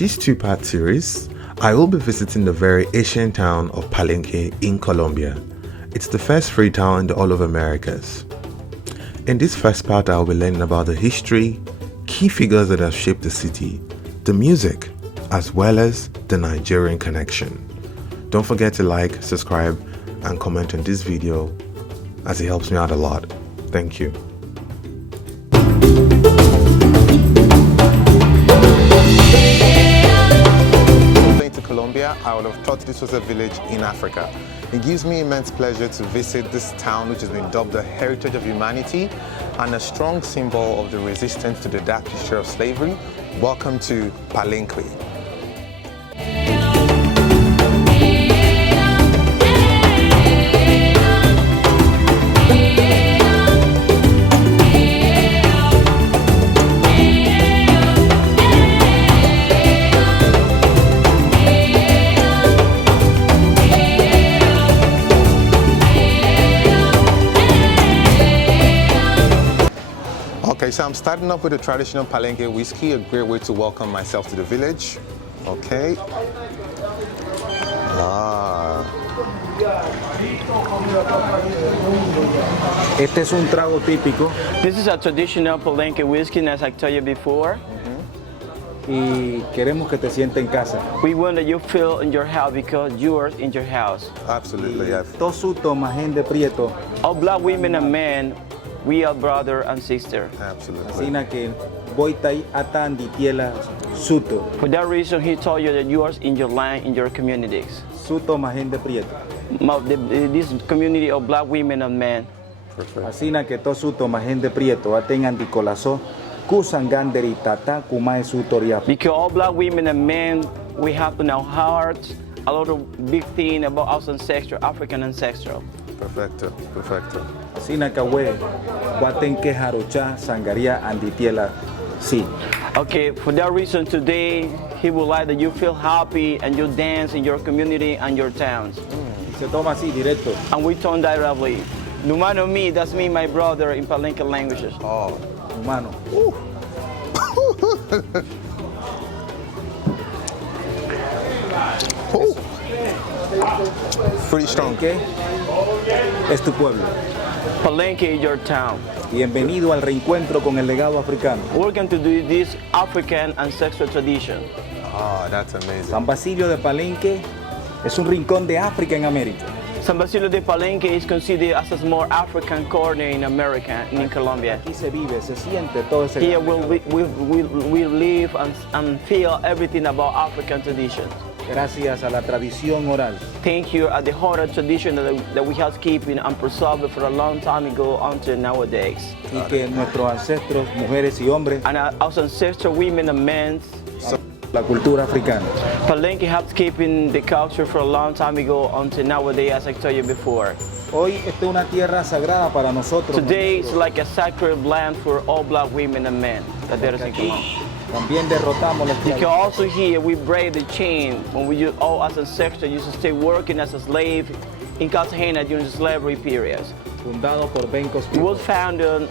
this two-part series, I will be visiting the very ancient town of Palenque in Colombia. It's the first free town in the all of Americas. In this first part, I will be learning about the history, key figures that have shaped the city, the music, as well as the Nigerian connection. Don't forget to like, subscribe, and comment on this video as it helps me out a lot. Thank you. To Colombia, I would have thought this was a village in Africa. It gives me immense pleasure to visit this town, which has been dubbed the heritage of humanity and a strong symbol of the resistance to the dark history of slavery. Welcome to Palenque. Okay, so I'm starting off with a traditional Palenke whiskey, a great way to welcome myself to the village. Okay. Este es un trago típico. This is a traditional Palenque whiskey, as I told you before. Y queremos que te sientas en casa. We want that you feel in your house because you are in your house. Absolutely, yes. Tosuto majende prieto. All black women and men, we are brother and sister. Absolutely. Así que boitai atandi tiela suto. For that reason, he told you that you are in your land, in your communities. Suto majende prieto. This community of black women and men. Así que tosuto majende prieto atengan di colazo kusanganderi tata kumae sutoria. Because all black women and men, we have in our hearts a lot of big thing about our ancestral, African ancestral. Perfecto, perfecto. Así que we guatenke jarocha sangaria anditiela sí. Okay, for that reason today, he would like that you feel happy and you dance in your community and your towns. Se toma así directo. And we turn directly. Numano me, that's me, my brother in Palenque languages. Oh, Humano. pretty strong. Palenque es tu pueblo. Palenque is your town. Bienvenido al reencuentro con el legado africano. We're going to do this African ancestral tradition. Oh, that's amazing. San Basilio de Palenque es un rincón de África en América. San Basilio de Palenque is considered as a small African corner in America, in Colombia. Aquí se vive, se siente todo ese. Here we live and feel everything about African traditions. Gracias a la tradición oral. Thank you at the oral tradition that we have keeping and preserved for a long time ago until nowadays. Y que nuestros ancestros, mujeres y hombres, And our ancestral women and men, la cultura africana. Palenque has keeping the culture for a long time ago until nowadays, as I told you before. Hoy esta es una tierra sagrada para nosotros. Today is like a sacred land for all black women and men that there is in Colombia. También derrotamos la Because esclavitud. also here we break the chain when we all as ancestors used to stay working as a slave in Cartagena during the slavery periods. Fundado por Bencos. It was founded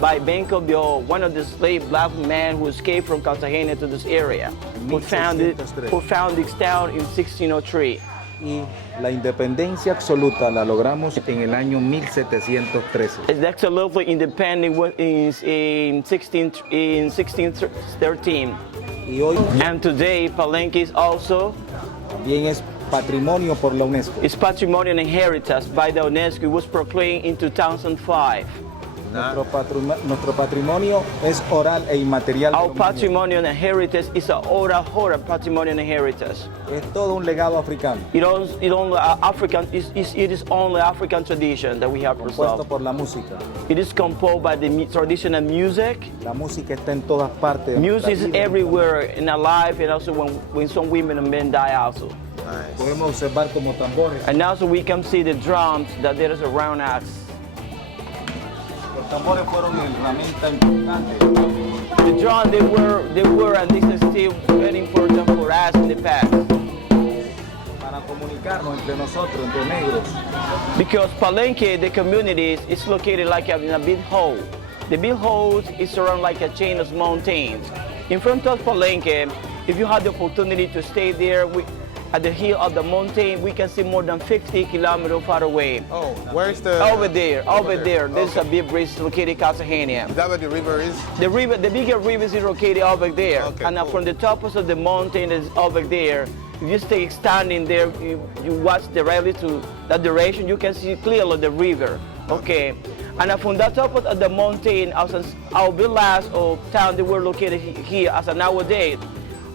by Benco Bio, one of the slave black men who escaped from Cartagena to this area, who founded this town in 1603. Y la independencia absoluta la logramos en el año 1713. It's absolutely independent in 1613. Y hoy And today Palenque is also también es patrimonio por la UNESCO. its patrimonial and heritage by the UNESCO. It was proclaimed in 2005. Nuestro patrimonio es oral e inmaterial. Our patrimonial and heritage is an oral patrimonial and heritage. Es todo un legado africano, It is only African tradition that we have compuesto preserved. por la música. It is composed by the traditional music. La música está en todas partes. Music is everywhere in our life, and also when some women and men die also. Nice. Podemos observar como tambores. And also we can see the drums that there is around us. Los tambores fueron herramienta importante The drum they were and this is still very important for us in the past. para comunicarnos entre nosotros, entre negros. Because Palenque, the community, is located like in a big hole. The big hole is around like a chain of mountains. In front of Palenque If you have the opportunity to stay there, at the hill of the mountain, we can see more than 50 kilometers far away. Oh, where's the? Over there. There's a big bridge located in Cartagena. Is that where the river is? The bigger river is located over there. Okay, And cool. from the top of the mountain is over there. If you stay standing there, you watch directly to that direction, you can see clearly the river. Okay. And from the top of the mountain, our village or town, they were located here as of nowadays.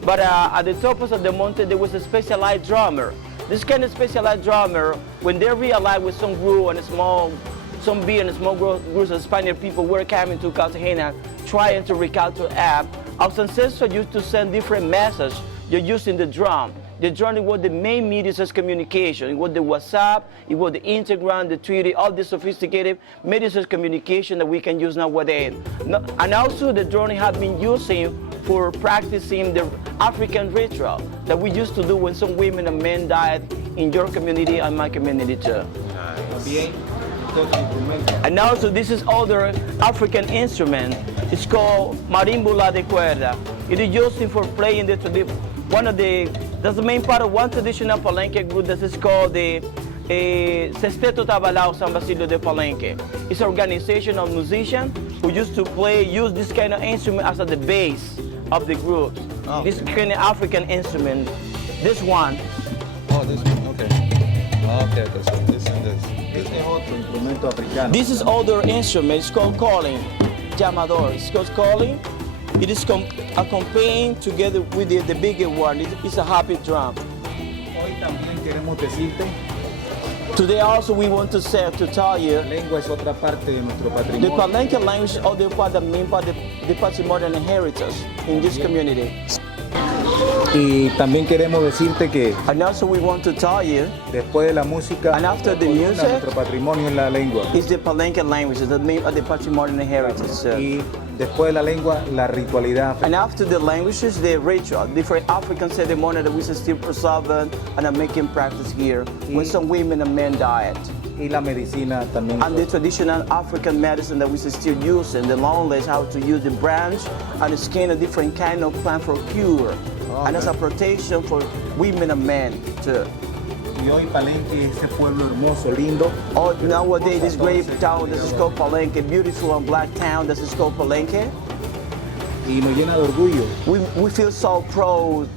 But at the top of the mountain, there was a specialized drummer. This kind of specialized drummer, when they realized with some group and some beer and small groups of Spanish people were coming to Cartagena trying to recount to app, our ancestors used to send different messages. You're using the drum. The drum was the main media of communication. It was the WhatsApp, it was the Instagram, the Twitter, all the sophisticated mediums of communication that we can use nowadays. And also the drum have been using for practicing the African ritual that we used to do when some women and men died in your community and my community too. And also this is other African instrument. It's called marimbula de cuerda. It is used for playing that's the main part of one traditional Palenke group that is called the Sesteto Tabalao San Basilio de Palenque. It's an organization of musicians who used to use this kind of instrument as the base of the group. Oh. This kind of African instrument. This one. Oh, this one. Okay. Okay, this and this. Este es otro instrumento africano. This is other instrument. It's called calling. Llamador. It's called calling. It is accompanied together with the bigger one. It's a happy drum. Hoy también queremos decirte, Today also we want to tell you, la lengua es otra parte de nuestro the patrimonio. Palenke language is the main part of the patrimony and heritage in this community. Y también queremos decirte que And also we want to tell you, después de la música, And after the columna, music, nuestro patrimonio es la lengua. it's the Palenke language, the main of the patrimony and heritage. Y después de la lengua, la ritualidad. And after the languages, the ritual, different African ceremony that we still preserve and are making practice here when some women and men died. Y la medicina también. And the traditional African medicine that we still use, and the knowledge how to use the branch and the skin of different kind of plant for cure. And as a protection for women and men too. Y hoy Palenque, este pueblo hermoso, lindo, Nowadays, this great town that is called Palenque, beautiful and black town that is called Palenque, y nos llena de orgullo. we feel so proud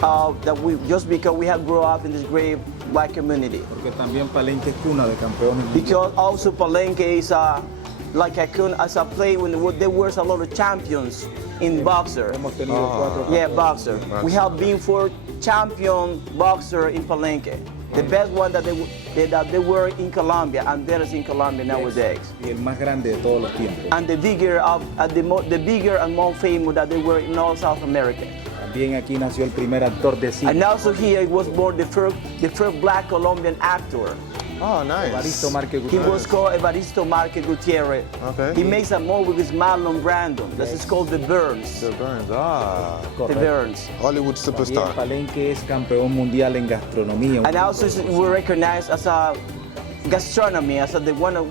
that just because we have grown up in this great black community. Porque también Palenque es cuna de campeones. Because also Palenque is as a place when there were a lot of champions in boxer. Hemos tenido cuatro Yeah, campeones. boxer. We have been 4 champion boxer in Palenque. The best one that they were in Colombia, and there is in Colombia nowadays. Y el más grande de todos los tiempos. And the bigger and more famous that they were in all South America. También aquí nació el primer actor de cine. And also here was born the first black Colombian actor. Oh, nice. Evaristo Márquez He Gutiérrez. was called Evaristo Márquez Gutiérrez. Okay. He makes a movie with Marlon Brando. That is called The Burns. The Burns. Ah. The Correcto. Burns. Hollywood También superstar. Palenque es campeón mundial en gastronomía. And also we're recognized as a gastronomy,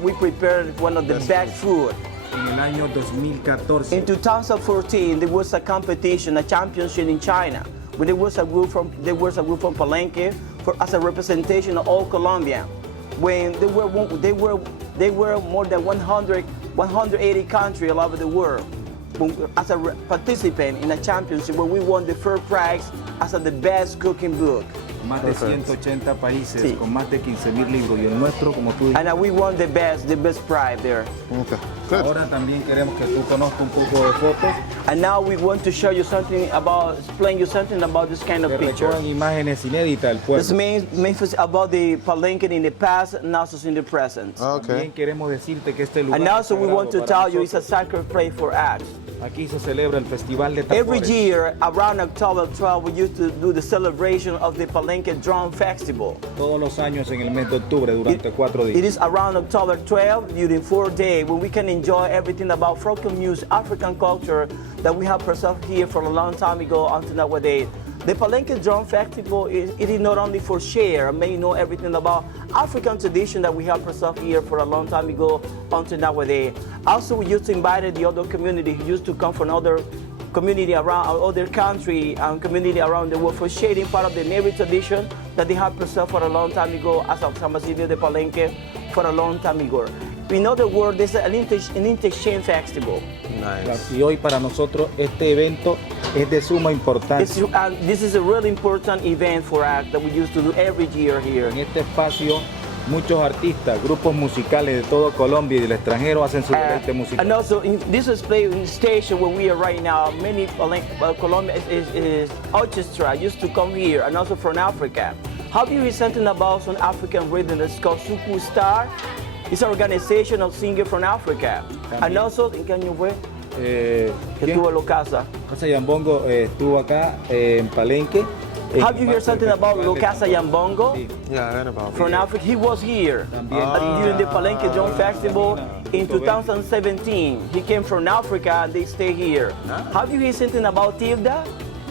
we prepared one of the best food. En el año 2014, In 2014, there was a competition, a championship in China, where there was a group from Palenque as a representation of all Colombia. When they were more than 180 countries all over the world as a participant in a championship where we won the first prize as the best cooking book. más de 180 países Sí. con más de 15.000 libros y el nuestro, como tú dices. And we won the best prize there. Okay. Good. Ahora también queremos que tú conozcas un poco de fotos, And now we want to show you explain you something about this kind of que picture. recojan imágenes inéditas del This pueblo. means about the Palenque in the past and also in the present. Okay. También queremos decirte que este lugar And es also we sagrado want to para tell you it's a nosotros. sacred place for us. Aquí se celebra el Festival de Every Tambores. year, around October 12, we used to do the celebration of the Palenque Drum Festival. Todos los años en el mes de octubre durante 4 It días. is around October 12 during 4 days when we can enjoy everything about folk music, African culture that we have preserved here for a long time ago until nowadays. The Palenque Drum Festival it is not only for share, may know everything about African tradition that we have preserved here for a long time ago until nowadays. Also, we used to invite the other community who used to come from other community around other country and community around the world for sharing part of the Navy tradition that they have preserved for a long time ago as of San Basilio de Palenque for a long time ago. In other words, this is an interchange festival. Nice. Y hoy para nosotros este evento es de suma importancia. This is a really important event for us that we used to do every year here. En este espacio, muchos artistas, grupos musicales de todo Colombia y del extranjero hacen su deleite musical. And also, in this display in the station where we are right now, many Colombia is orchestra used to come here, and also from Africa. Have you heard something about some African rhythm that's called Suku Star? It's an organization of singers from Africa. También. And also, ¿en qué año fue? Que ¿Quién? estuvo en Locasa. Casa Yambongo estuvo acá en Palenque. Have you heard something about Locasa Yambongo? Sí. Yeah, I heard about From it. Africa, he was here También. during the Palenque Drum Festival in 2017. He came from Africa and they stay here. Have you heard something about Tilda?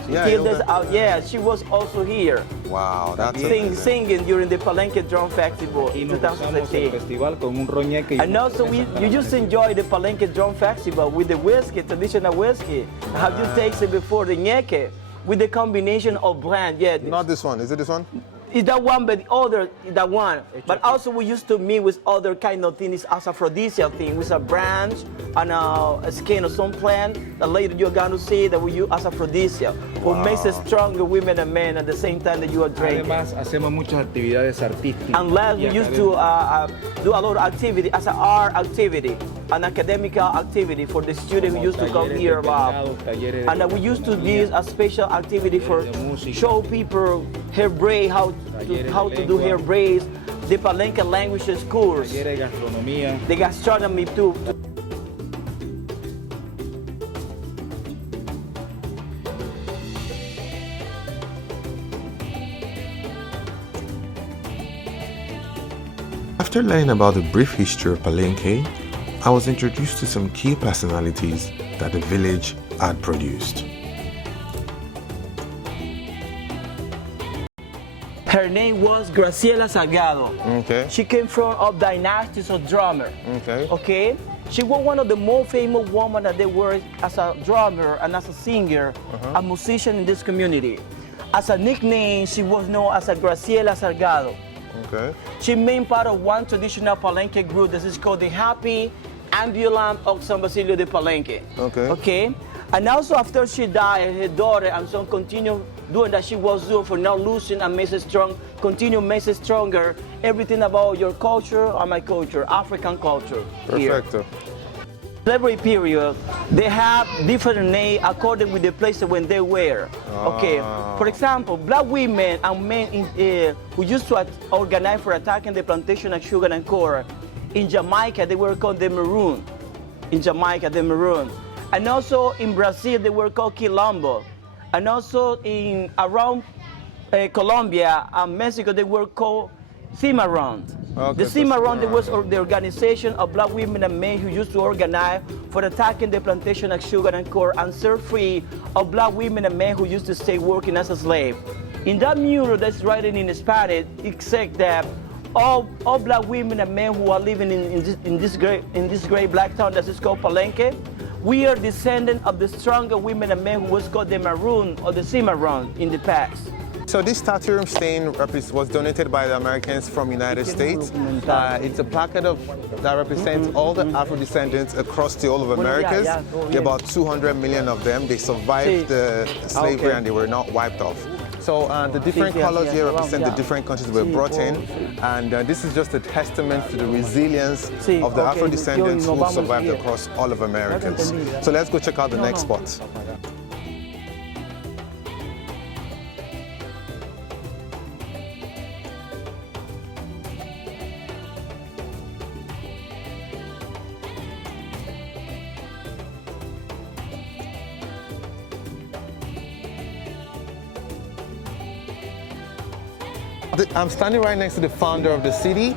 Yeah, Tilda's Hilda. out. Yeah, she was also here Wow, that's amazing. singing during the Palenque Drum Festival Y in nos gozamos el 2016. festival con un roñeque. Y And also, you just enjoy the Palenque Drum Festival with the whiskey, traditional whiskey. Have you tasted before the ñeque with the combination of blend? Yeah, Not this one. Is it this one? it's that one, but the other is that one. But also we used to meet with other kind of things as aphrodisiac thing, with a branch and a skin of some plant that later you're going to see that we use as aphrodisiac. What makes us stronger women and men at the same time that you are drinking. Además, hacemos muchas actividades artísticas. Unless y we used to académicas. do a lot of activity as an art activity, an academical activity for the students who used to come Talleres de here about. peinado, talleres de And we used to do gastronomía, a special activity for talleres de música, show people hair braid, how talleres de to do lengua, hair braids, the Palenque languages course, talleres de gastronomía. the gastronomy too. After learning about the brief history of Palenque, I was introduced to some key personalities that the village had produced. Her name was Graciela Salgado. Okay. She came from a dynasty of drummer. Okay. Okay. She was one of the most famous women that they were as a drummer and as a singer, a musician in this community. As a nickname, she was known as a Graciela Salgado. Okay. She made part of one traditional Palenque group that is called the Happy Ambulant of San Basilio de Palenque. Okay. Okay. And also after she died, her daughter and son continued doing that she was doing for not losing and make it strong, continue make it stronger. Everything about your culture and my culture, African culture. Here. Perfecto. Every period, they have different names according with the place when they were. Okay, for example, black women and men who used to organize for attacking the plantation of sugar and corn. In Jamaica, they were called the Maroon. In Jamaica, the Maroon. And also in Brazil, they were called Quilombo. And also in around Colombia and Mexico, they were called Cimarron. Okay, The so Cimarron Cimarron. was the organization of black women and men who used to organize for attacking the plantation of sugar and corn and set free of black women and men who used to stay working as a slave. In that mural that's written in Spanish, it said that all black women and men who are living in this great black town that is called Palenque, we are descendants of the stronger women and men who was called the Maroon or the Cimarron in the past. So this statuary stain was donated by the Americans from United States. It's a placard that represents all the Afro-descendants across the whole of Americas. yeah, There are about 200 million of them. They survived the slavery and they were not wiped off. So the different colors here represent the different countries we were brought in. And this is just a testament to the resilience of the Afro-descendants who survived across all of Americas. So let's go check out the next spot. I'm standing right next to the founder of the city.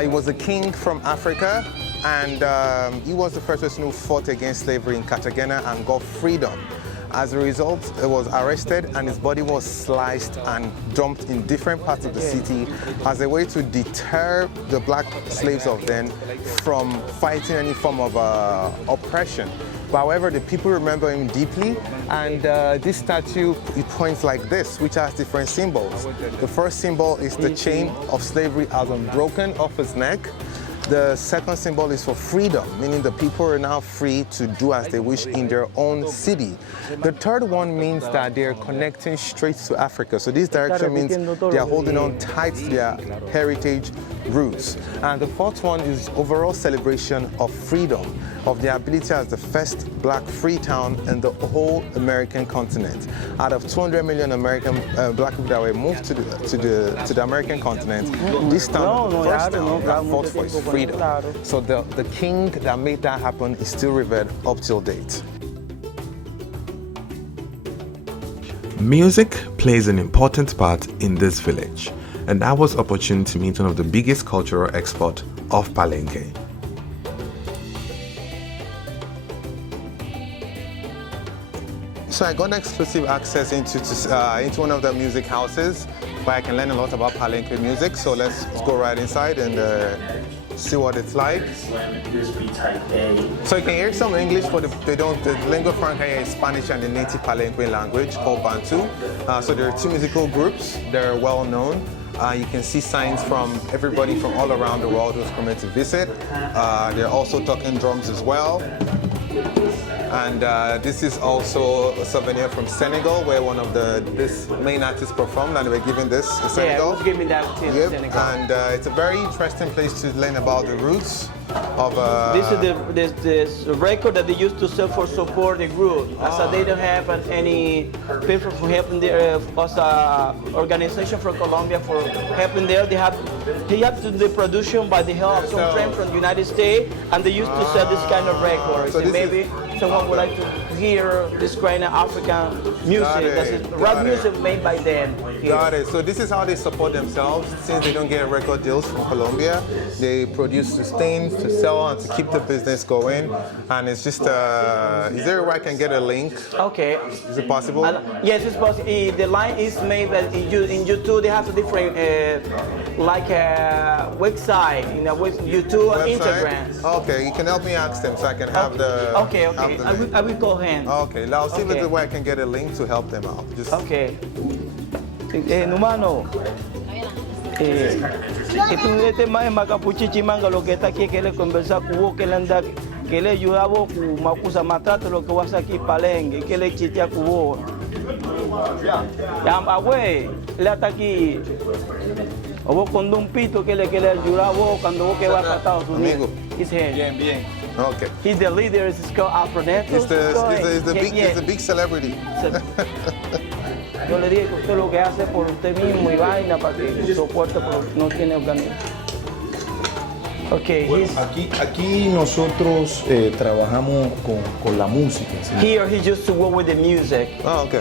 He was a king from Africa, and he was the first person who fought against slavery in Cartagena and got freedom. As a result, he was arrested and his body was sliced and dumped in different parts of the city as a way to deter the black slaves of then from fighting any form of oppression. However, the people remember him deeply, and this statue, it points like this, which has different symbols. The first symbol is the chain of slavery as unbroken off his neck. The second symbol is for freedom, meaning the people are now free to do as they wish in their own city. The third one means that they're connecting straight to Africa. So this direction means they're holding on tight to their heritage roots. And the fourth one is overall celebration of freedom, of their ability as the first black free town in the whole American continent. Out of 200 million American black people that were moved to the American continent, this town, the first town that fought for its freedom. So the king that made that happen is still revered up till date. Music plays an important part in this village, and I was opportune to meet one of the biggest cultural exports of Palenke. So I got exclusive access into one of the music houses where I can learn a lot about Palenke music. So let's go right inside and see what it's like. So you can hear some English, but the lingua franca here is Spanish and the native Palenque language called Bantu. So there are two musical groups. They're well known. You can see signs from everybody from all around the world who's coming to visit. They're also talking drums as well. And this is also a souvenir from Senegal, where one of this main artists performed, and they were giving this in Senegal. Yeah, give me that in Senegal. And it's a very interesting place to learn about the roots of. This is the record that they used to sell for support the group. As they don't have any people for helping there, as an organization from Colombia for helping there. They have to do the production by the help of some friends from the United States, and they used to sell this kind of records. So maybe someone would like to hear this kind of African music. That's rap music made by them. Here. Got it. So this is how they support themselves. Since they don't get record deals from Colombia, they produce sustains to sell and to keep the business going. And it's just, is there a way I can get a link? Okay. Is it possible? Yes, it's possible. The line is made in YouTube. They have a different, like a website, YouTube and Instagram. Okay, you can help me ask them so I can have the. Okay. I will call him. Okay, I'll see if there's a way I can get a link to help them out. Okay. Numano. Este más macapuchichi manga lo que está aquí que le conversa con vos que le anda que le ayuda vos con macusa matrate lo que vas aquí Palenque que le chitea con vos. Ya, abue, le está aquí. O vos con un pito que le ayuda a vos cuando vos que vas a Estados Unidos. It's him. Bien. Okay. He's the leader. It's called Afroneto. He's the big celebrity. Yo le dije que usted lo que hace por usted mismo y vaina para que soporte, pero no tiene organización. Okay, bueno, aquí nosotros trabajamos con la música. ¿Sí? Here he used to work with the music. Oh, okay.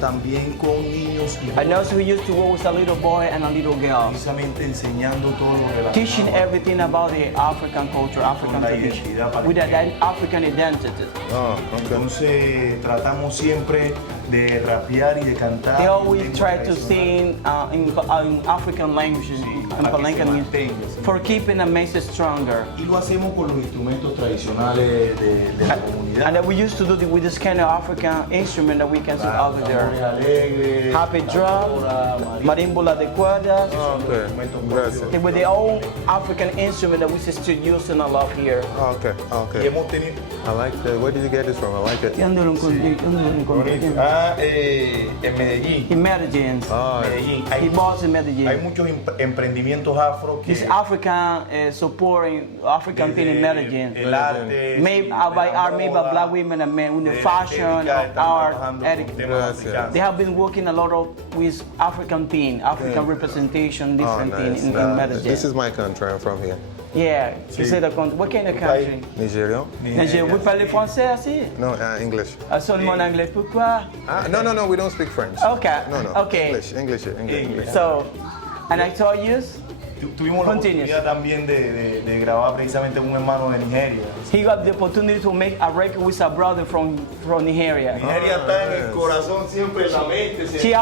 También con niños y I know so he used to work with a little boy and a little girl. precisamente enseñando todo lo relacionado. Teaching everything about the African culture, African tradition, with that African identity. Oh, okay. Entonces tratamos siempre de rapear y de cantar. They always try to sing in African languages and Palenque music for keeping the message stronger. Y lo hacemos con los instrumentos tradicionales de la comunidad. And that we used to do with this kind of African instrument that we can see over there. Alegre, Happy drum, marimbola de cuerdas. Okay. Gracias. With their own African instrument that we still using a lot here. Okay. y hemos tenido I like that. Where did you get this from? I like it. en Medellín. In Medellín. Medellín. He was in Medellín. Hay muchos emprendimientos afro que This African supporting African thing in Medellín. el arte Made by art, made by black women and men with the fashion, art, etiquette. They have been working a lot with African thing, African representation, different thing in Medellín. This is my country. I'm from here. Yeah, you say the country. What kind of country? Nigeria? Nigeria. Vous parlez français aussi? No, English. Seulement anglais. Pourquoi? No, we don't speak French. Okay. No. Okay. English. So, and I told you, Tuvimos la Continuous. oportunidad también de grabar precisamente con un hermano de Nigeria. He got the opportunity to make a record with a brother from Nigeria. Nigeria está en el corazón siempre, en la mente. She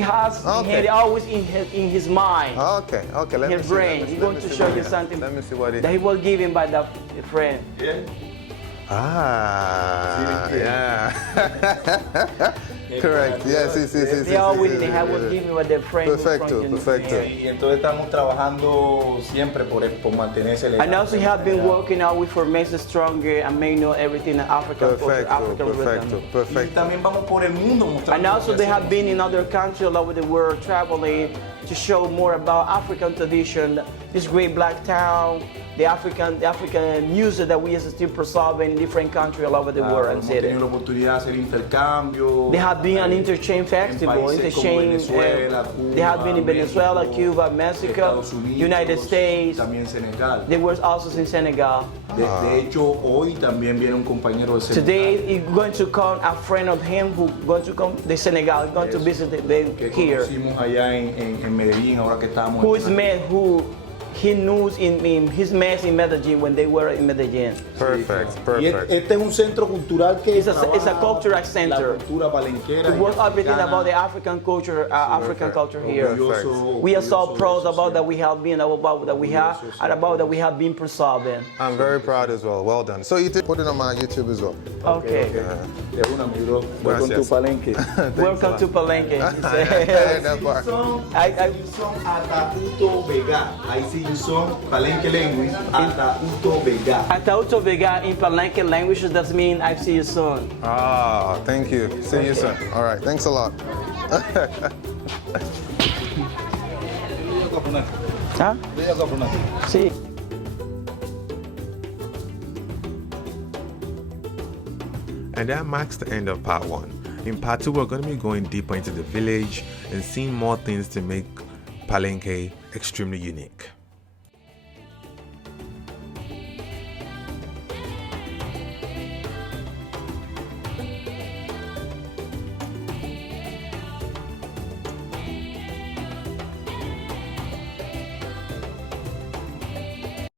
has Okay. Nigeria always in his mind, Okay, let his me see. brain. Let me He's see, going let to me see show what you it- something Let me see what it. that he was given by the friend. Ah, yeah. Correct. Yes. They always they was given by their friend. who's from Perfecto, Nigeria. perfecto. Y entonces estamos trabajando siempre por mantenerse And also have been working out with for make it stronger and make know everything in African culture, African rhythm. Y Perfecto. también vamos por el mundo mostrando. And also they have been in other countries all over the world traveling to show more about African tradition, this great black town, the African music that we are still preserving in different countries all over the world and Hemos tenido cities. la oportunidad de hacer intercambio. They have been an interchange festival, países como interchange. Venezuela, They have been in Cuba, Venezuela, México, Cuba, Mexico, Estados Unidos, United States. También Senegal. They were also in Senegal. De hecho, hoy también viene un compañero de Senegal. Today is going to come a friend of him who going to come the Senegal, going to visit them Que here. conocimos allá en Medellín, ahora que estábamos Who is man who he knows in his mass in Medellin when they were in Medellin. Perfect. Y este es un centro cultural que It's a cultural center. La cultura palenquera. It was everything about the African culture, African culture here. We are so proud about that we have been about that we have and about that we have been preserving. I'm very proud as well. Well done. So you did put it on my YouTube as well. Okay. De una, mi bro. Welcome to Gracias. Palenque. Welcome to Palenque. He Hey, said. that part. I Son Atauto Vega. I see you son Palenque language. Atauto Vega. Atauto Vega in Palenque language does mean I see you soon. Ah, thank you. See you soon. All right. Thanks a lot. Huh? See. And that marks the end of part 1. In part 2, we're going to be going deeper into the village and seeing more things to make Palenque extremely unique.